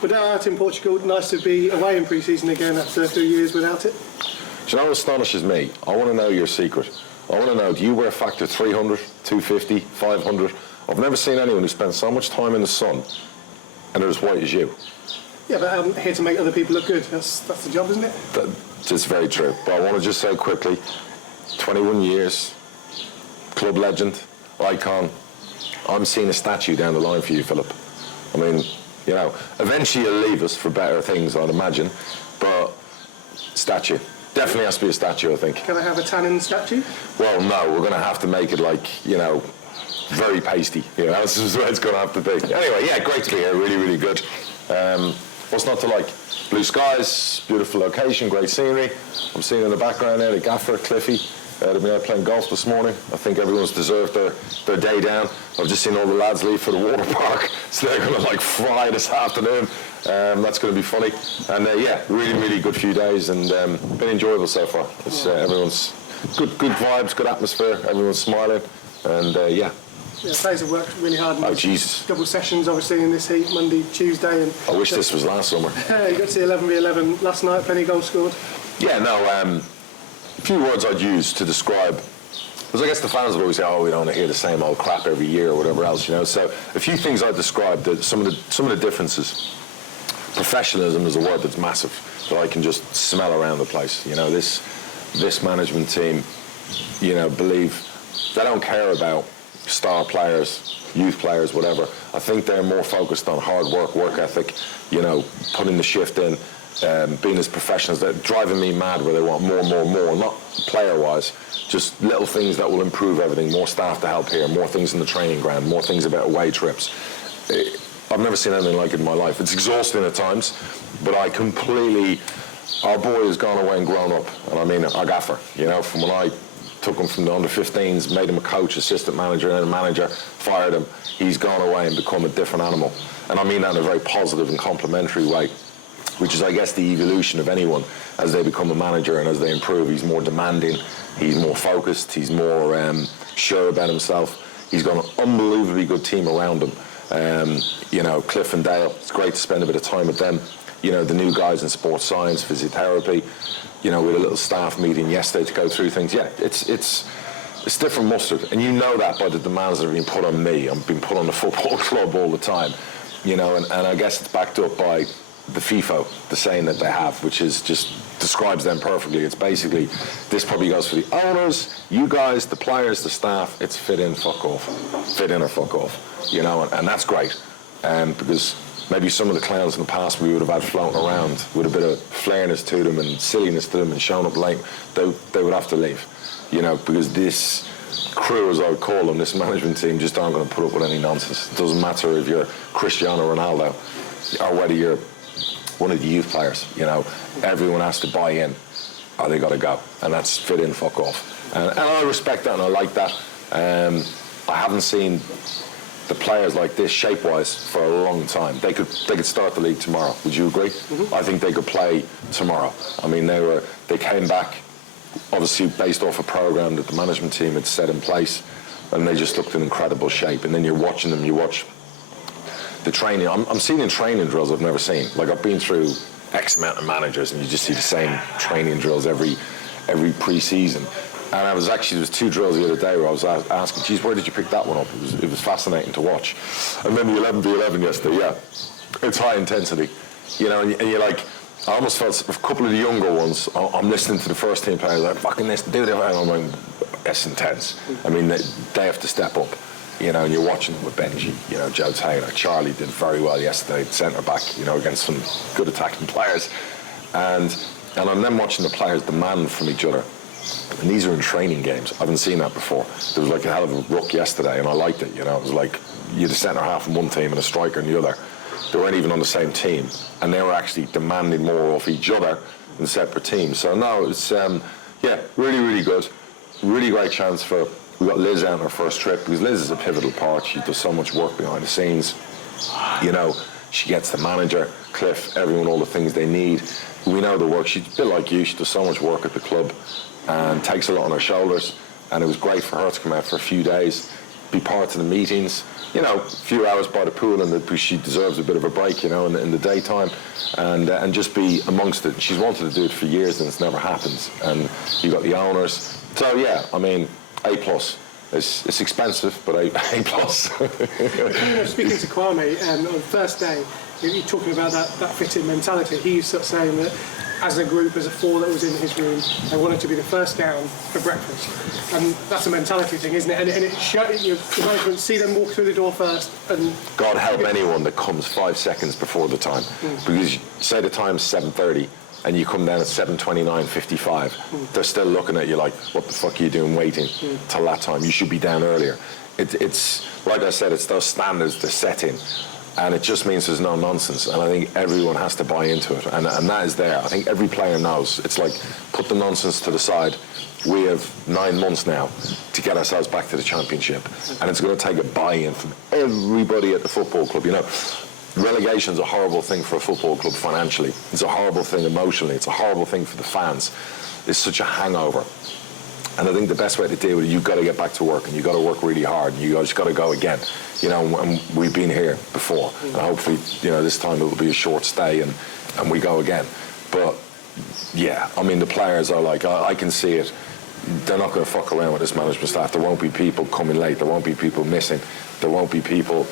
But now out in Portugal, nice to be away in pre-season again after 3 years without it. Do you know what astonishes me? I want to know your secret. I want to know, do you wear factor 300, 250, 500? I've never seen anyone who spends so much time in the sun and they're as white as you. Yeah, but I'm here to make other people look good. That's the job, isn't it? That's very true. But I want to just say quickly, 21 years, club legend, icon. I'm seeing a statue down the line for you, Philip. I mean, you know, eventually you'll leave us for better things, I'd imagine. But statue. Definitely has to be a statue, I think. Can I have a tannin statue? Well, no, we're going to have to make it like, you know, very pasty. You know, this is what it's going to have to be. Anyway, yeah, great to be here. Really, really good. What's not to like? Blue skies, beautiful location, great scenery. I'm seeing in the background there the gaffer, Cliffy. They've been out playing golf this morning. I think everyone's deserved their day down. I've just seen all the lads leave for the water park, so they're going to like fry this afternoon. That's going to be funny. And yeah, really, really good few days and been enjoyable so far. It's everyone's good vibes, good atmosphere. Everyone's smiling, and yeah. Yeah, players have worked really hard. Oh, Jesus. Double sessions, obviously, in this heat, Monday, Tuesday. And I wish this was last summer. You got to see 11v11 last night, plenty of goals scored. Yeah, no, a few words I'd use to describe, because I guess the fans will always say, oh, we don't want to hear the same old crap every year or whatever else, you know. So a few things I'd describe, that some of the differences. Professionalism is a word that's massive, that I can just smell around the place. You know, this management team, you know, believe they don't care about star players, youth players, whatever. I think they're more focused on hard work ethic, you know, putting the shift in, being as professionals. They're driving me mad where they want more, not player-wise, just little things that will improve everything, more staff to help here, more things in the training ground, more things about away trips. I've never seen anything like it in my life. It's exhausting at times, but our boy has gone away and grown up, and I mean our gaffer, you know, from when I took him from the under-15s, made him a coach, assistant manager, and then a manager, fired him. He's gone away and become a different animal. And I mean that in a very positive and complimentary way, which is, I guess, the evolution of anyone as they become a manager and as they improve. He's more demanding, he's more focused, he's more sure about himself. He's got an unbelievably good team around him. You know, Cliff and Dale, it's great to spend a bit of time with them. You know, the new guys in sports science, physiotherapy. You know, we had a little staff meeting yesterday to go through things. Yeah, it's different mustard, and you know that by the demands that have been put on me. I'm being put on the football club all the time, you know, and I guess it's backed up by the FIFO, the saying that they have, which is just describes them perfectly. It's basically, this probably goes for the owners, you guys, the players, the staff. It's fit in, fuck off, fit in or fuck off, you know, and that's great, because maybe some of the clowns in the past we would have had floating around with a bit of flairness to them and silliness to them and showing up late, they would have to leave, you know, because this crew, as I would call them, this management team, just aren't going to put up with any nonsense. It doesn't matter if you're Cristiano Ronaldo or whether you're one of the youth players, you know, everyone has to buy in or they got to go, and that's fit in, fuck off. And I respect that and I like that. I haven't seen the players like this shape-wise for a long time. They could start the league tomorrow. Would you agree? Mm-hmm. I think they could play tomorrow. I mean, they came back obviously based off a program that the management team had set in place, and they just looked in incredible shape. And then you're watching them. You watch the training. I'm seeing training drills I've never seen. Like, I've been through X amount of managers, and you just see the same training drills every pre-season. And there was 2 drills the other day where I was asking, geez, where did you pick that one up? It was fascinating to watch. And then the 11v11 yesterday, yeah, it's high intensity. You know, and you're like, I almost felt a couple of the younger ones, I'm listening to the first team players, like, fucking this, do that, and I'm like, it's intense. I mean, they have to step up, you know, and you're watching them with Benji, you know, Joe Taylor. Charlie did very well yesterday, centre-back, you know, against some good attacking players. And I'm then watching the players demand from each other. And these are in training games. I haven't seen that before. There was like a hell of a ruck yesterday, and I liked it, you know. It was like you had a centre-half in one team and a striker in the other. They weren't even on the same team, and they were actually demanding more of each other than separate teams. So no, it's yeah, really, really good. Really great chance for. We got Liz out on her first trip, because Liz is a pivotal part. She does so much work behind the scenes. You know, she gets the manager, Cliff, everyone, all the things they need. We know the work. She's a bit like you. She does so much work at the club and takes a lot on her shoulders. And it was great for her to come out for a few days be part of the meetings. You know, a few hours by the pool, and because she deserves a bit of a break, you know, in the daytime, and just be amongst it. She's wanted to do it for years, and it's never happened. And you got the owners. So yeah, I mean, A+. It's expensive, but A+. Speaking to Kwame on the first day, you're talking about that fitting mentality. He's sort of saying that as a group, as a four that was in his room, they wanted to be the first down for breakfast. And that's a mentality thing, isn't it? And it the management see them walk through the door first. And God help anyone that comes 5 seconds before the time. Because say the time's 7:30 and you come down at 7:29:55. They're still looking at you like, what the fuck are you doing waiting till that time? You should be down earlier. It's like I said, it's those standards they're setting. And it just means there's no nonsense. And I think everyone has to buy into it. And that is there. I think every player knows. It's like, put the nonsense to the side. We have 9 months now to get ourselves back to the championship. And it's going to take a buy-in from everybody at the football club. You know, relegation's a horrible thing for a football club financially. It's a horrible thing emotionally. It's a horrible thing for the fans. It's such a hangover. And I think the best way to deal with it, you've got to get back to work, and you've got to work really hard, and you've just got to go again. You know, and we've been here before, and hopefully, you know, this time it will be a short stay, and we go again. But yeah, I mean, the players are like, I can see it. They're not going to fuck around with this management staff. There won't be people coming late. There won't be people missing. There won't be people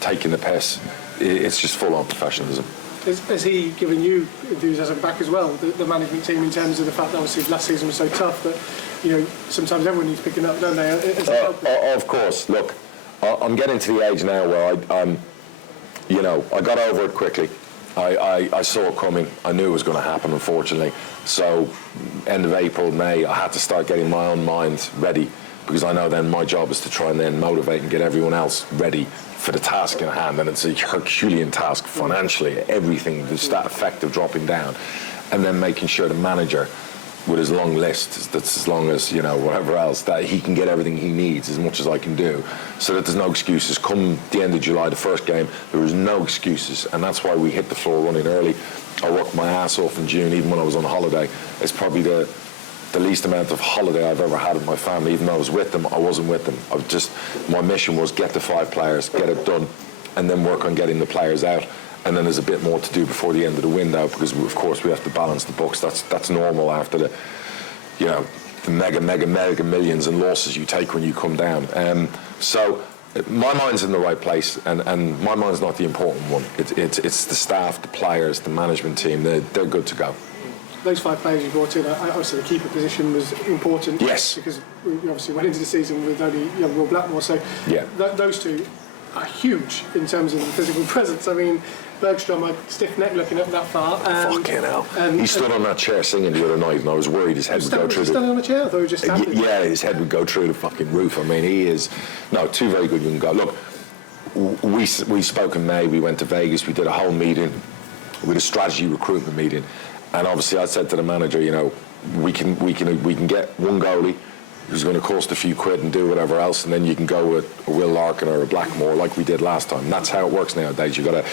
taking the piss. It's just full-on professionalism. Has he given you enthusiasm back as well, the management team, in terms of the fact that obviously last season was so tough that, you know, sometimes everyone needs picking up, don't they? Of course. Look, I'm getting to the age now where you know, I got over it quickly. I saw it coming. I knew it was going to happen, unfortunately. So, end of April, May, I had to start getting my own mind ready, because I know then my job is to try and then motivate and get everyone else ready for the task in hand. And it's a Herculean task financially, everything, just that effect of dropping down. And then making sure the manager, with his long list, that's as long as, you know, whatever else, that he can get everything he needs, as much as I can do, so that there's no excuses. Come the end of July, the first game, there was no excuses, and that's why we hit the floor running early. I worked my ass off in June, even when I was on holiday. It's probably the least amount of holiday I've ever had with my family. Even though I was with them, I wasn't with them. My mission was get the 5 players, get it done, and then work on getting the players out. And then there's a bit more to do before the end of the window, because of course we have to balance the books. That's normal after the, you know, the mega millions and losses you take when you come down. So my mind's in the right place, and my mind's not the important one. It's the staff, the players, the management team. They're good to go. Those 5 players you brought in, obviously the keeper position was important. Yes. Because we obviously went into the season with only young Will Blackmore, so yeah. Those 2 are huge in terms of the physical presence. I mean, Bergstrom, a stiff neck looking up that far. Fucking hell. He stood on that chair singing the other night, and I was worried his head would go through the... Standing on the chair? I thought he was just standing. Yeah, his head would go through the fucking roof. I mean, he is... No, 2 very good young guys. Look, we spoke in May, we went to Vegas, we did a whole meeting with a strategy recruitment meeting, and obviously I said to the manager, you know, we can get one goalie who's going to cost a few quid and do whatever else, and then you can go with a Will Larkin or a Blackmore like we did last time. And that's how it works nowadays. You got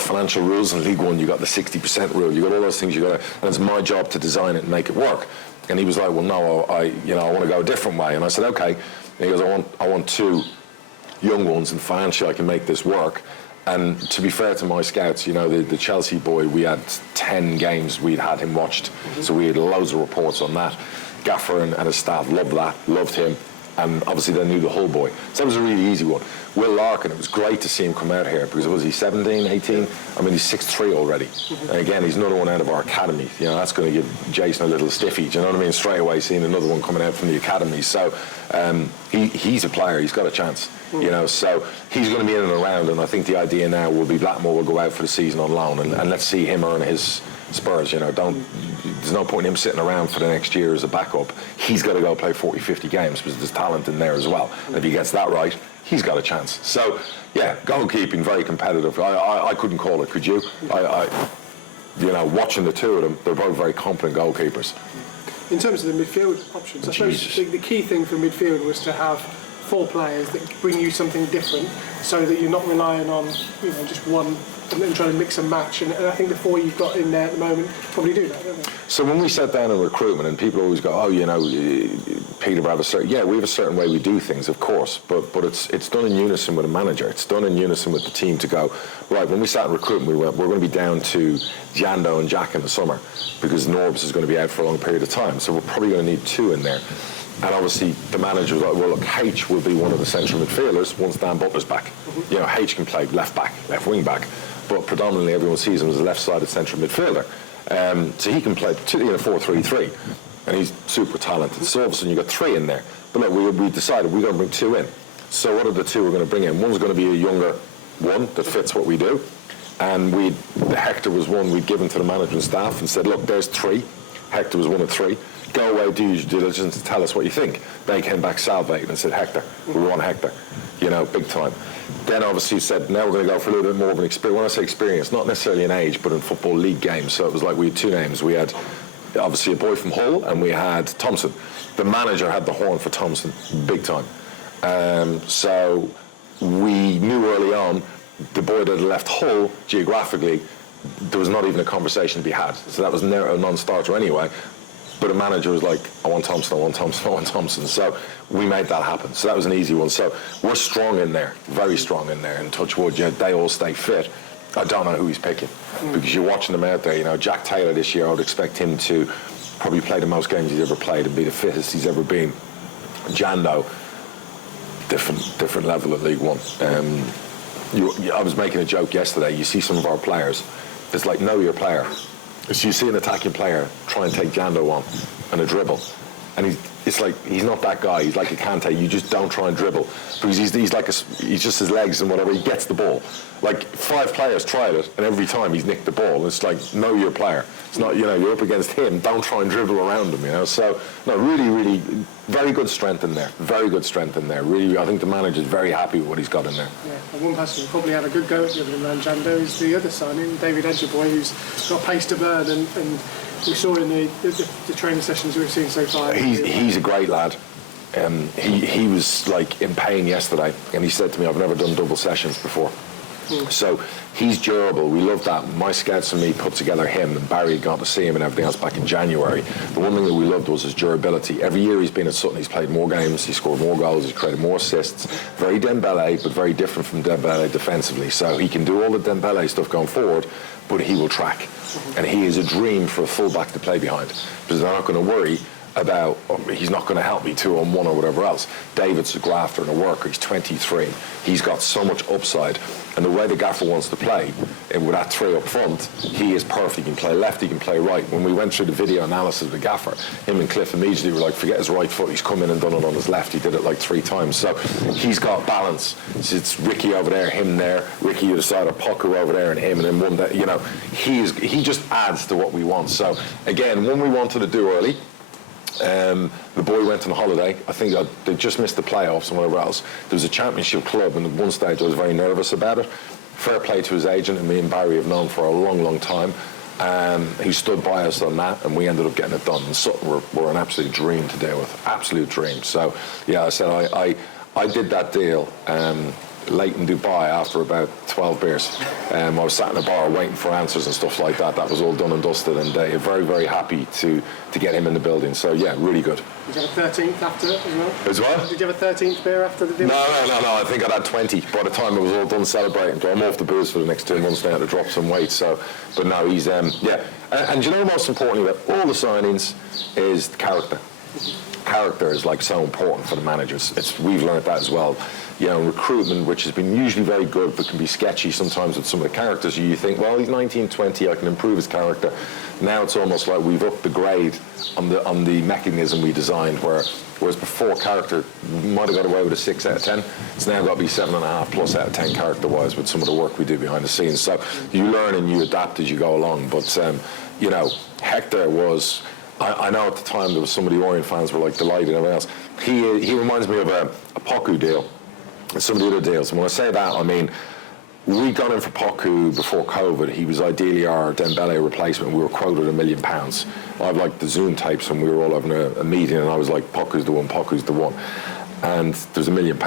financial rules in League One. You got the 60% rule. You got all those things. And it's my job to design it and make it work. And he was like, well, no, I want to go a different way. And I said, okay. And he goes, I want 2 young ones, and financially I can make this work. And to be fair to my scouts, you know, the Chelsea boy, we had 10 games we'd had him watched, so we had loads of reports on that. Gaffer and his staff loved him, and obviously they knew the Hull boy. So that was a really easy one. Will Larkin, it was great to see him come out here, because was he 17, 18? I mean, he's 6'3" already. And again, he's another one out of our academy. You know, that's going to give Jason a little stiffy, do you know what I mean? Straight away seeing another one coming out from the academy. So he's a player, he's got a chance. You know, so he's going to be in and around, and I think the idea now will be Blackmore will go out for the season on loan, and let's see him earn his spurs. You know, there's no point in him sitting around for the next year as a backup. He's got to go play 40, 50 games, because there's talent in there as well. And if he gets that right, he's got a chance. So, yeah, goalkeeping, very competitive. I couldn't call it, could you? You know, watching the 2 of them, they're both very competent goalkeepers. In terms of the midfield options, I suppose the key thing for midfield was to have 4 players that bring you something different, so that you're not relying on, you know, just one and trying to mix and match. And I think the four you've got in there at the moment probably do that, don't they? So when we sat down in recruitment, and people always go, oh, you know, Peterborough have a certain, yeah, we have a certain way we do things, of course, but it's done in unison with a manager. It's done in unison with the team to go, right, when we sat in recruitment, we went, we're going to be down to Jando and Jack in the summer because Norbs is going to be out for a long period of time, so we're probably going to need two in there. And obviously the manager was like, well, look, H will be one of the central midfielders once Dan Butler's back. You know, H can play left back, left wing back, but predominantly everyone sees him as a left-sided central midfielder. So he can play particularly in a 4-3-3, and he's super talented. So all of a sudden you got three in there. But look, we decided we're going to bring two in. So what are the two we're going to bring in? One's going to be a younger one that fits what we do. And the Hector was one we'd given to the management staff and said, look, there's three. Hector was one of three. Go away, do your due diligence, and tell us what you think. They came back salvated and said, Hector, we want Hector, you know, big time. Then obviously said, now we're going to go for a little bit more of an experience. When I say experience, not necessarily in age, but in football league games. So it was like we had two names. We had obviously a boy from Hull, and we had Thompson. The manager had the horn for Thompson, big time. So we knew early on, the boy that had left Hull, geographically, there was not even a conversation to be had. So that was a non-starter anyway. But a manager was like, I want Thompson, I want Thompson, I want Thompson. So we made that happen. So that was an easy one. So we're strong in there, very strong in there. And touch wood, yeah, they all stay fit. I don't know who he's picking because you're watching them out there. You know, Jack Taylor this year, I would expect him to probably play the most games he's ever played and be the fittest he's ever been. Jando, different level of League One. I was making a joke yesterday. You see some of our players. It's like, know your player. So you see an attacking player try and take Jando on and a dribble, and it's like he's not that guy. He's like a Kante. You just don't try and dribble because he's just his legs and whatever. He gets the ball. Like 5 players tried it, and every time he's nicked the ball. It's like, know your player. It's not, you know, you're up against him. Don't try and dribble around him. You know. So no, really, very good strength in there. Very good strength in there. Really, I think the manager's very happy with what he's got in there. Yeah, and one person who probably had a good go at the other man, Jando, is the other signing, David Edgerboy, who's got pace to burn, and we saw in the training sessions we've seen so far. He's a great lad. He was like in pain yesterday, and he said to me, I've never done double sessions before. So he's durable. We love that. My scouts and me put together him, and Barry got to see him and everything else back in January. The one thing that we loved was his durability. Every year he's been at Sutton, he's played more games, he scored more goals, he's created more assists. Very Dembele, but very different from Dembele defensively. So he can do all the Dembele stuff going forward, but he will track. And he is a dream for a fullback to play behind, because they're not going to worry about, he's not going to help me 2-on-1 or whatever else. David's a grafter and a worker. He's 23. He's got so much upside. And the way the gaffer wants to play, and with that 3 up front, he is perfect. He can play left, he can play right. When we went through the video analysis of the gaffer, him and Cliff immediately were like, forget his right foot. He's come in and done it on his left. He did it like 3 times. So he's got balance. So it's Ricky over there, him there, Ricky other side, or Poku over there, and him, and then one that, you know, he just adds to what we want. So again, one we wanted to do early. The boy went on holiday. I think they just missed the playoffs and whatever else. There was a championship club, and at one stage I was very nervous about it. Fair play to his agent, and me and Barry have known for a long, long time. He stood by us on that, and we ended up getting it done. And Sutton were an absolute dream to deal with, absolute dream. So, yeah, I said I did that deal late in Dubai after about 12 beers. I was sat in a bar waiting for answers and stuff like that. That was all done and dusted, and they're very, very happy to get him in the building. So, yeah, really good. Did you have a 13th after as well? As well? Did you have a 13th beer after the deal? No. I think I had 20 by the time it was all done celebrating. So I'm off the booze for the next 2 months now to drop some weight. So, but no, he's, yeah. And you know, most importantly, about all the signings is the character. Character is like so important for the managers. We've learned that as well. You know, recruitment, which has been usually very good, but can be sketchy sometimes with some of the characters. You think, well, he's 19, 20, I can improve his character. Now it's almost like we've upped the grade on the mechanism we designed, whereas before character might have got away with a 6 out of 10. It's now got to be 7.5 plus out of 10 character-wise with some of the work we do behind the scenes. So you learn and you adapt as you go along. But, you know, Hector was... I know at the time there was some of the Orient fans were like delighted and everything else. He reminds me of a Poku deal and some of the other deals. And when I say that, I mean, we got him for Poku before COVID. He was ideally our Dembele replacement. We were quoted £1 million. I have like the Zoom tapes, and we were all having a meeting, and I was like, Poku's the one, Poku's the one. and there was £1 million.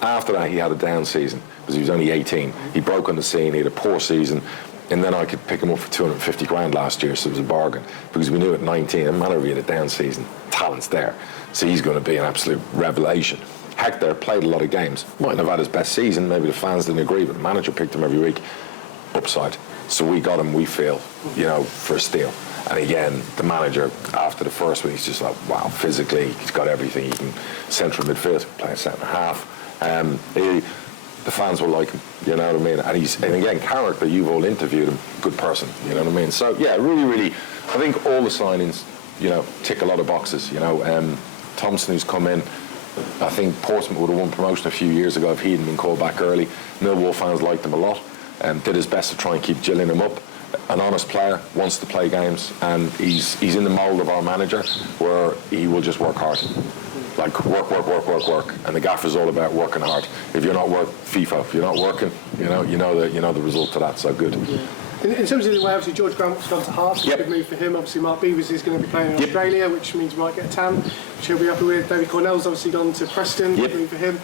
After that, he had a down season because he was only 18. He broke on the scene. He had a poor season. And then I could pick him up for 250 grand last year, so it was a bargain. Because we knew at 19, it doesn't matter if he had a down season, talent's there. So he's going to be an absolute revelation. Hector played a lot of games. Mightn't have had his best season, maybe the fans didn't agree, but the manager picked him every week. Upside. So we got him, we feel, for a steal. And again, the manager, after the first week, he's just like, wow, physically, he's got everything. He can central midfield, play a centre half. The fans will like him, you know what I mean? And again, character, you've all interviewed him, good person, you know what I mean? So yeah, really, really, I think all the signings, tick a lot of boxes, Thompson, who's come in, I think Portsmouth would have won promotion a few years ago if he hadn't been called back early. Millwall fans liked him a lot, and did his best to try and keep gilling him up. An honest player, wants to play games, and he's in the mould of our manager where he will just work hard. Like work, and the gaffer's all about working hard. If you're not if you're not working, you know the result of that. So good. Yeah. In terms of the way, obviously George Grant's gone to Hearts, it's a good move for him. Obviously Mark Beavers is going to be playing in Australia, which means he might get a tan, which he'll be happy with. David Cornell's obviously gone to Preston, good move for him.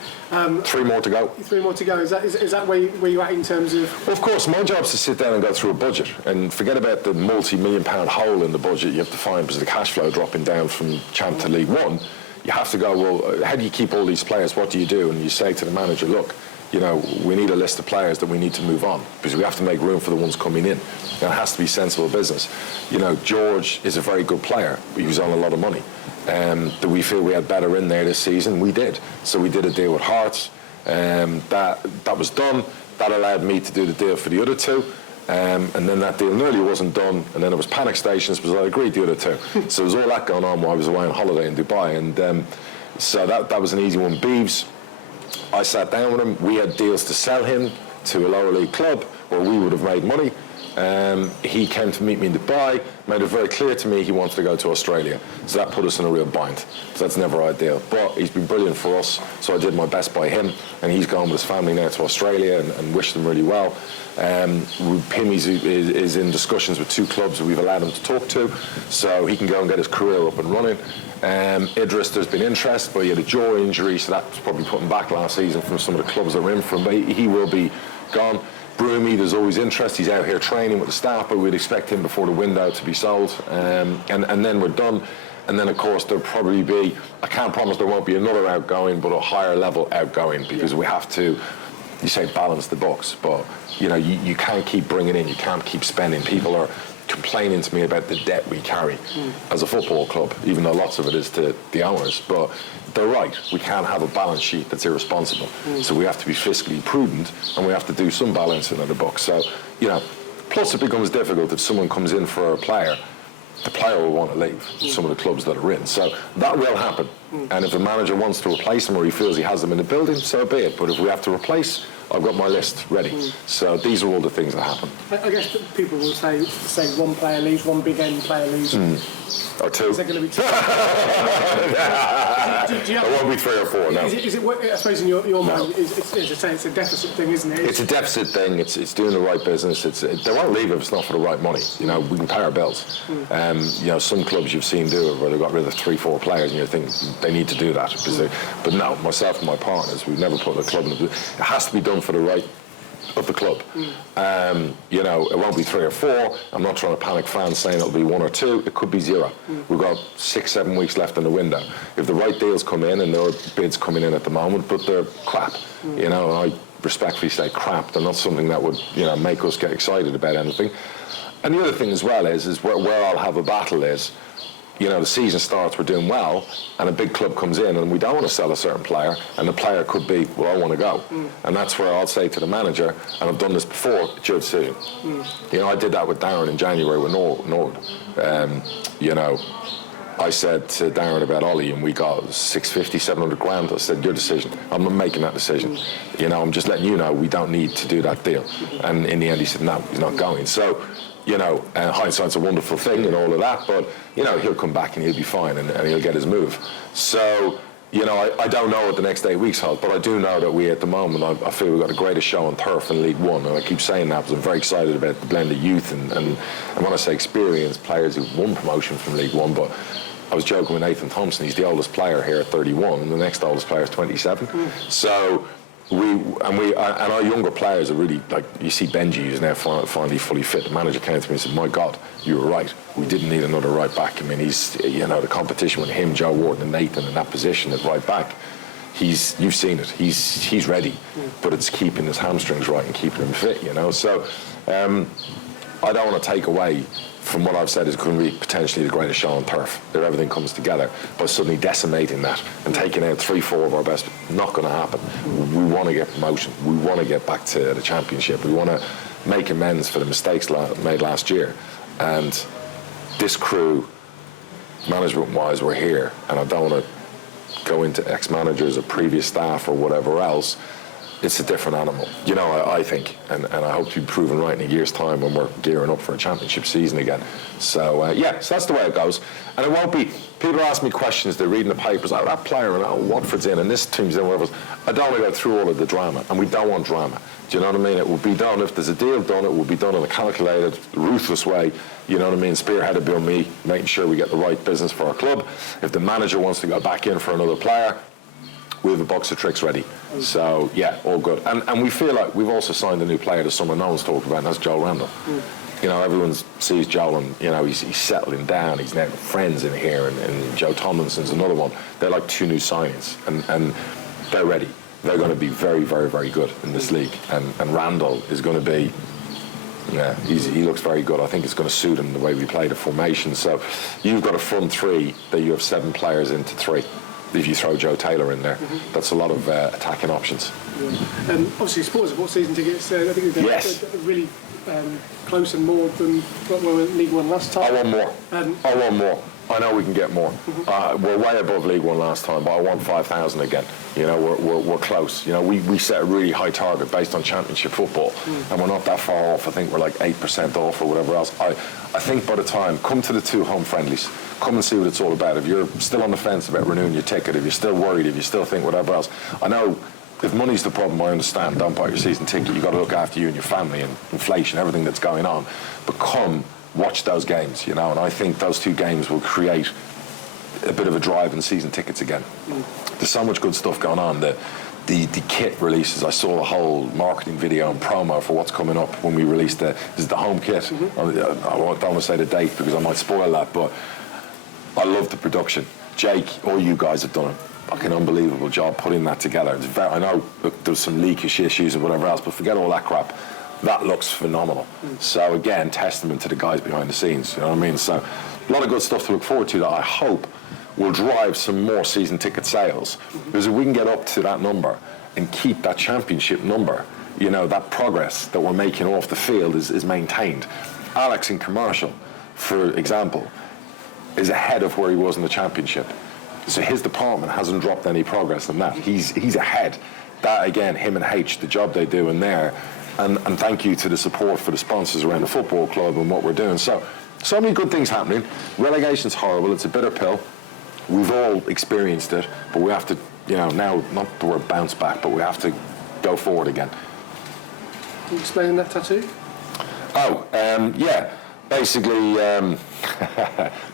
3 more to go. 3 more to go. Is that where you're at in terms of? Well, of course, my job's to sit down and go through a budget and forget about the multi-million-pound hole in the budget you have to find because the cash flow dropping down from Champ to League One. You have to go, well, how do you keep all these players? What do you do? And you say to the manager, look, we need a list of players that we need to move on because we have to make room for the ones coming in. And it has to be sensible business. George is a very good player, but he was on a lot of money. Do we feel we had better in there this season? We did. So we did a deal with Hearts. That was done. That allowed me to do the deal for the other 2. And then that deal nearly wasn't done, and then it was panic stations because I agreed the other 2. So there was all that going on while I was away on holiday in Dubai, and so that was an easy one. Beeves, I sat down with him. We had deals to sell him to a lower league club where we would have made money. He came to meet me in Dubai, made it very clear to me he wanted to go to Australia. So that put us in a real bind. So that's never ideal. But he's been brilliant for us, so I did my best by him. And he's gone with his family now to Australia and wished them really well. Him is in discussions with 2 clubs that we've allowed him to talk to, so he can go and get his career up and running. Idris, there's been interest, but he had a jaw injury, so that's probably put him back last season from some of the clubs that were in for him, but he will be gone. Broomy, there's always interest. He's out here training with the staff, but we'd expect him before the window to be sold. And then we're done. And then, of course, there'll probably be, I can't promise there won't be another outgoing, but a higher level outgoing, because we have to, you say balance the books, but, you can't keep bringing in, you can't keep spending. People are complaining to me about the debt we carry as a football club, even though lots of it is to the owners. But they're right. We can't have a balance sheet that's irresponsible. So we have to be fiscally prudent, and we have to do some balancing of the books. So, plus it becomes difficult if someone comes in for a player. The player will want to leave some of the clubs that are in. So that will happen. And if the manager wants to replace them or he feels he has them in the building, so be it. But if we have to replace, I've got my list ready. So these are all the things that happen. I guess people will say one player leaves, one big end player leaves. Or 2. Is there going to be 2? It won't be 3 or 4, no. Is it, I suppose in your mind, it's a deficit thing, isn't it? It's a deficit thing. It's doing the right business. They won't leave if it's not for the right money. We can pay our bills. Some clubs you've seen do it where they've got rid of 3-4 players, and you think they need to do that. But no, myself and my partners, we've never put the club in it has to be done for the right of the club. It won't be 3 or 4. I'm not trying to panic fans saying it'll be 1 or 2. It could be 0. We've got 6-7 weeks left in the window. If the right deals come in, and there are bids coming in at the moment, but they're crap, and I respectfully say crap. They're not something that would, make us get excited about anything. And the other thing as well is where I'll have a battle is, the season starts, we're doing well, and a big club comes in and we don't want to sell a certain player, and the player could be, well, I want to go. And that's where I'll say to the manager, and I've done this before, it's your decision. I did that with Darren in January with Nord. I said to Darren about Ollie, and we got 650, 700 grand. I said, your decision. I'm not making that decision. I'm just letting you know we don't need to do that deal. And in the end, he said, no, he's not going. So, hindsight's a wonderful thing and all of that, but, he'll come back and he'll be fine and he'll get his move. So, I don't know what the next 8 weeks hold, but I do know that we, at the moment, I feel we've got the greatest show on turf in League One, and I keep saying that because I'm very excited about the blend of youth and when I say experienced players who've won promotion from League One, but I was joking with Nathan Thompson. He's the oldest player here at 31, and the next oldest player is 27. So and our younger players are really, like, you see Benji, who's now finally fully fit. The manager came to me and said, "My God, you were right. We didn't need another right back." I mean, he's, you know, the competition with him, Joe Wharton and Nathan in that position at right back. You've seen it. He's ready, but it's keeping his hamstrings right and keeping him fit. You know, so I don't want to take away from what I've said is going to be potentially the greatest show on turf. That everything comes together, but suddenly decimating that and taking out 3-4 of our best, not going to happen. We want to get promotion. We want to get back to the championship. We want to make amends for the mistakes made last year. And this crew, management-wise, we're here, and I don't want to go into ex-managers or previous staff or whatever else. It's a different animal, you know, I think, and I hope to be proven right in a year's time when we're gearing up for a championship season again. So, so that's the way it goes. And it won't be, people ask me questions, they're reading the papers, oh, that player, and oh, Watford's in, and this team's in, whatever. I don't want to go through all of the drama, and we don't want drama. Do you know what I mean? It will be done, if there's a deal done, it will be done in a calculated, ruthless way, you know what I mean, spearheaded by me, making sure we get the right business for our club. If the manager wants to go back in for another player, we have a box of tricks ready. So, yeah, all good. And we feel like we've also signed a new player this summer no one's talking about, and that's Joel Randall. You know, everyone sees Joel and, you know, he's settling down. He's now got friends in here, and Joe Tomlinson's another one. They're like two new signings, and they're ready. They're going to be very, very, very good in this league. And Randall is going to be, yeah, he looks very good. I think it's going to suit him the way we play the formation. So you've got a front three that you have 7 players into 3. If you throw Joe Taylor in there, that's a lot of attacking options. And obviously, Spurs have bought season tickets. I think they're really close and more than what we were in League One last time. I want more. I want more. I know we can get more. We're way above League One last time, but I want 5,000 again. You know, we're close. You know, we set a really high target based on Championship football, and we're not that far off. I think we're like 8% off or whatever else. I think by the time, come to the 2 home friendlies. Come and see what it's all about. If you're still on the fence about renewing your ticket, if you're still worried, if you still think whatever else, I know if money's the problem, I understand. Don't buy your season ticket. You've got to look after you and your family and inflation, everything that's going on. But come, watch those games, you know, and I think those 2 games will create a bit of a drive in season tickets again. There's so much good stuff going on. The kit releases, I saw the whole marketing video and promo for what's coming up when we release this is the home kit. I don't want to say the date because I might spoil that, but I love the production. Jake, all you guys have done a fucking unbelievable job putting that together. It's I know there's some leakish issues and whatever else, but forget all that crap. That looks phenomenal. So again, testament to the guys behind the scenes, you know what I mean? So a lot of good stuff to look forward to that I hope will drive some more season ticket sales. Because if we can get up to that number and keep that championship number, you know, that progress that we're making off the field is maintained. Alex in commercial, for example, is ahead of where he was in the championship. So his department hasn't dropped any progress in that. He's ahead. That, again, him and H, the job they do in there. And thank you to the support for the sponsors around the football club and what we're doing. So many good things happening. Relegation's horrible. It's a bitter pill. We've all experienced it, but we have to, you know, now, not the word bounce back, but we have to go forward again. Can you explain that tattoo? Yeah. Basically,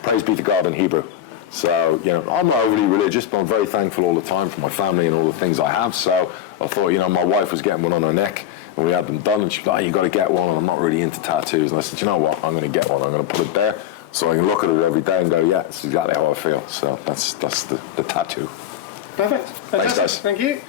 praise be to God in Hebrew. So, you know, I'm not overly religious, but I'm very thankful all the time for my family and all the things I have. So I thought, you know, my wife was getting one on her neck, and we had them done, and she was like, oh, you got to get one, and I'm not really into tattoos. And I said, you know what, I'm going to get one. I'm going to put it there so I can look at it every day and go, yeah, this is exactly how I feel. So that's the tattoo. Perfect. Fantastic. Thanks, guys. Thank you.